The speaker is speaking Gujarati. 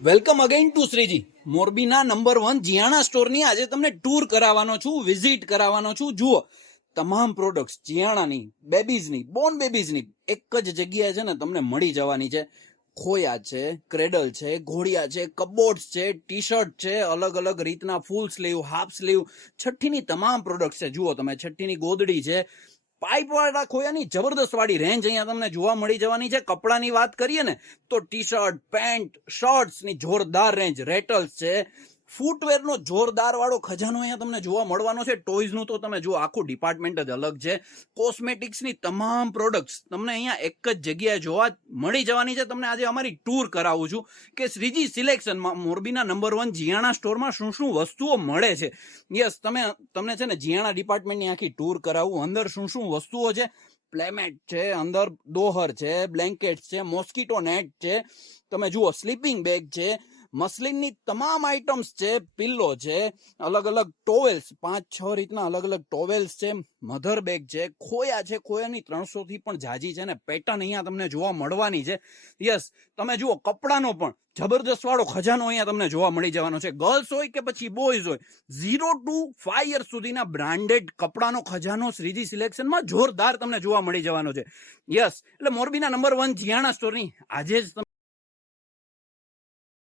Welcome again to Shriji. મોરબીના નંબર 1 જીયાણા સ્ટોરની આજે તમને ટૂર કરાવવાનો છું, વિઝિટ કરાવવાનો છું. જુઓ, તમામ પ્રોડક્ટ્સ જીયાણાની, બેબીઝની, બોર્ન બેબીઝની એક જ જગ્યાએ છે ને તમને મળી જવાની છે. ખોયા છે, ક્રેડલ છે, ઘોડિયા છે, કપબોર્ડ્સ છે, ટી શર્ટ છે, અલગ અલગ રીતના ફૂલ સ્લીવ, હાફ સ્લીવ, છઠ્ઠીની તમામ પ્રોડક્ટ્સ છે. જુઓ તમે, છઠ્ઠીની ગોદડી છે, પાઇપ વાળા ખોયાની જબરદસ્ત વાળી રેન્જ અહીંયા તમને જોવા મળી જવાની છે. કપડાની વાત કરીએ ને તો ટી શર્ટ, પેન્ટ, શર્ટ્સ ની જોરદાર રેન્જ, રેટલ્સ છે, ફૂટવેર નો જોરદાર વાળો ખજાનો અહીંયા તમને જોવા મળવાનો છે. ટોયઝ નું તો તમે જુઓ, આખું ડિપાર્ટમેન્ટ જ અલગ છે. કોસ્મેટિક્સ ની તમામ પ્રોડક્ટ્સ તમને અહીંયા એક જ જગ્યાએ જોવા મળી જવાની છે. તમને આજે અમારી ટૂર કરાવું છું કે શ્રીજી સિલેક્શનમાં મોરબીના નંબર 1 જીયાણા સ્ટોરમાં શું શું વસ્તુઓ મળે છે. યસ, તમને છે ને જીયાણા ડિપાર્ટમેન્ટની આખી ટૂર કરાવું. અંદર શું શું વસ્તુઓ છે, પ્લેમેટ છે, અંદર દોહર છે, બ્લેન્કેટ છે, મોસ્કીટો નેટ છે, તમે જુઓ સ્લીપિંગ બેગ છે, મસલિનની તમામ આઇટમ્સ છે, પિલ્લો છે, અલગ અલગ ટોવેલ્સ, 5-6 રીતના અલગ અલગ ટોવેલ્સ છે, મધર બેગ છે, ખોયા છે, ખોયાની 300 થી પણ જાજી છે ને પેટર્ન અહીંયા તમને જોવા મળવાની છે. યસ, તમે જુઓ કપડાનો પણ જબરદસ્ત વાળો ખજાનો અહીંયા તમને જોવા મળી જવાનો છે. ગર્લ્સ હોય કે પછી બોયઝ હોય, 0 to 5 યર્સ સુધીના બ્રાન્ડેડ કપડાનો ખજાનો શ્રીજી સિલેક્શનમાં જોરદાર તમને જોવા મળી જવાનો છે. યસ, એટલે મોરબીના નંબર 1 જીયાણા સ્ટોરની આજે જ